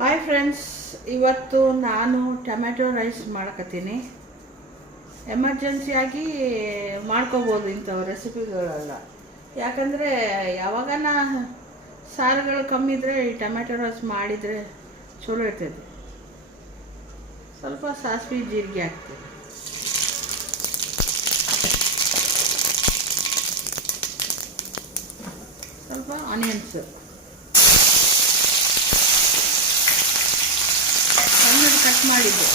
Hi friends, ಇವತ್ತು ನಾನು tomato rice ಮಾಡಕತ್ತೀನಿ. ಎಮರ್ಜೆನ್ಸಿಯಾಗಿ ಮಾಡ್ಕೋಬೋದು ಇಂಥವು ರೆಸಿಪಿಗಳೆಲ್ಲ. ಯಾಕಂದರೆ ಯಾವಾಗನ ಸಾರುಗಳು ಕಮ್ಮಿ ಇದ್ದರೆ ಈ ಟೊಮೆಟೊ ರೈಸ್ ಮಾಡಿದರೆ ಚಲೋ ಇರ್ತೈತಿ. ಸ್ವಲ್ಪ ಸಾಸಿವೆ ಜೀರಿಗೆ ಹಾಕ್ತೀನಿ. ಸ್ವಲ್ಪ ಆನಿಯನ್ಸ್ ಸಣ್ಣದು ಕಟ್ ಮಾಡಿದ್ದು,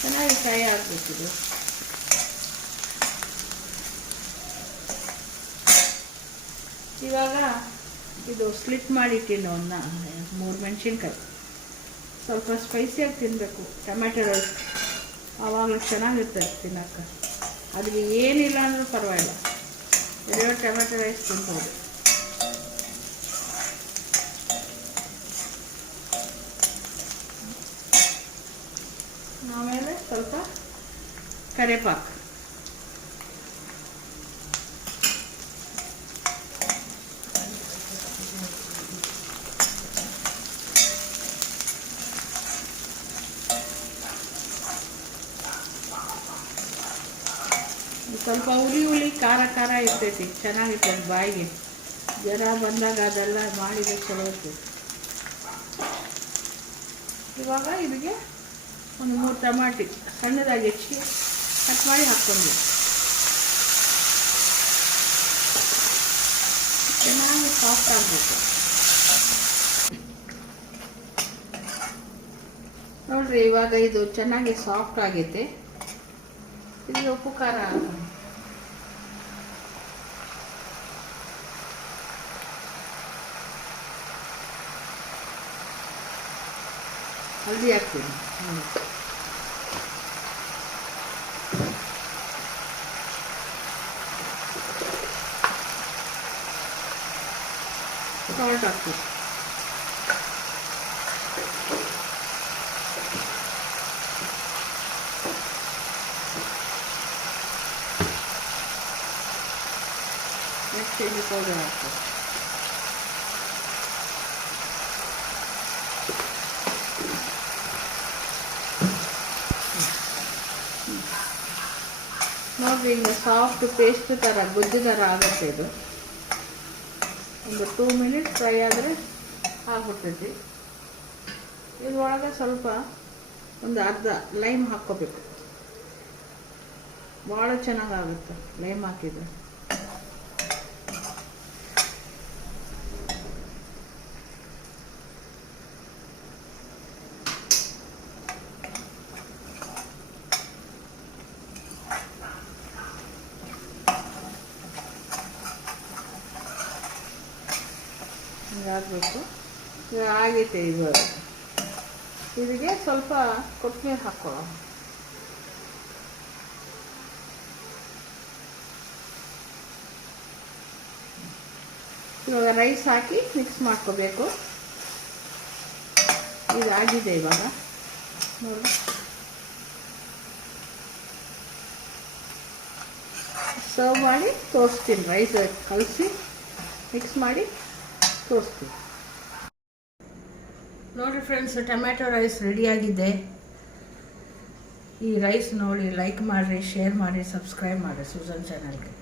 ಚೆನ್ನಾಗಿ ಫ್ರೈ ಆಗಬೇಕಿದು. ಇವಾಗ ಇದು ಸ್ಲಿಟ್ ಮಾಡಿಟ್ಟಿನ ಒಂದು 3 ಮೆಣಸಿನ್ಕಾಯಿ. ಸ್ವಲ್ಪ ಸ್ಪೈಸಿಯಾಗಿ ತಿನ್ನಬೇಕು ಟೊಮೆಟೊ ರೈಸ್, ಆವಾಗಲೂ ಚೆನ್ನಾಗಿರ್ತದೆ ತಿನ್ನೋಕ್ಕೆ. ಅದಕ್ಕೆ ಏನಿಲ್ಲ ಅಂದರೂ ಪರವಾಗಿಲ್ಲ, ಬರೀ ಟೊಮೆಟೊ ರೈಸ್ ತಿನ್ಬೋದು. ಆಮೇಲೆ ಸ್ವಲ್ಪ ಕರಿವೇಪಾಕು, ಸ್ವಲ್ಪ ಹುಳಿ ಖಾರ ಇರ್ತೈತಿ, ಚೆನ್ನಾಗಿರ್ತದೆ ಬಾಯಿಗೆ. ಜ್ವರ ಬಂದಾಗ ಅದೆಲ್ಲ ಮಾಡಿದರೆ ಚಲೋ ಇರ್ತೈತಿ. ಇವಾಗ ಇದಕ್ಕೆ ಒಂದು 3 ಟಮಾಟಿ ಸಣ್ಣದಾಗಿ ಹೆಚ್ಚಿ ಕಟ್ ಮಾಡಿ ಹಾಕ್ಕೊಂಡು ಚೆನ್ನಾಗಿ ಸಾಫ್ಟ್ ಆಗಬೇಕು. ನೋಡ್ರಿ, ಇವಾಗ ಇದು ಚೆನ್ನಾಗಿ ಸಾಫ್ಟ್ ಆಗೈತೆ. ಇದಕ್ಕೆ ಉಪ್ಪು ಖಾರ ಹಳದಿ ಹಾಕ್ತೀನಿ. ಸಾಲ್ಟ್ ಹಾಕ್ತೀನಿ. ನೆಕ್ಸ್ಟ್ ಚಿಲ್ಲಿ ಪೌಡರ್ ಹಾಕ್ತೀನಿ. ನೋಡ್ರಿ, ಹಿಂಗೆ ಸಾಫ್ಟ್ ಪೇಸ್ಟ್ ಥರ ಗೊಜ್ಜು ಥರ ಆಗುತ್ತೆ. ಇದು ಒಂದು 2 ಮಿನಿಟ್ಸ್ ಫ್ರೈ ಆದರೆ ಆಗ್ಬಿಡ್ತೈತಿ. ಇದ್ರೊಳಗೆ ಸ್ವಲ್ಪ ಒಂದು ಅರ್ಧ ಲೈಮ್ ಹಾಕ್ಕೋಬೇಕು, ಭಾಳ ಚೆನ್ನಾಗಾಗುತ್ತೆ ಲೈಮ್ ಹಾಕಿದ್ರೆ. ಆಗಬೇಕು. ಈಗ ಆಗೈತೆ. ಇವಾಗ ಇದಕ್ಕೆ ಸ್ವಲ್ಪ ಕೊತ್ತಂಬರಿ ಹಾಕ್ಕೊಳ್ಳೋ. ಇವಾಗ ರೈಸ್ ಹಾಕಿ ಮಿಕ್ಸ್ ಮಾಡ್ಕೋಬೇಕು. ಇದಾಗಿದೆ. ಇವಾಗ ನೋಡಿ, ಸರ್ವ್ ಮಾಡಿ ತೋರಿಸ್ತೀನಿ. ರೈಸ್ ಕಲಸಿ ಮಿಕ್ಸ್ ಮಾಡಿ ತೋರಿಸ್ತೀವಿ. ನೋಡಿರಿ ಫ್ರೆಂಡ್ಸ್, ಟೊಮೆಟೊ ರೈಸ್ ರೆಡಿಯಾಗಿದೆ. ಈ ರೈಸ್ ನೋಡಿ ಲೈಕ್ ಮಾಡಿರಿ, ಶೇರ್ ಮಾಡಿರಿ, ಸಬ್ಸ್ಕ್ರೈಬ್ ಮಾಡಿರಿ ಸುಜನ್ ಚಾನಲ್ಗೆ.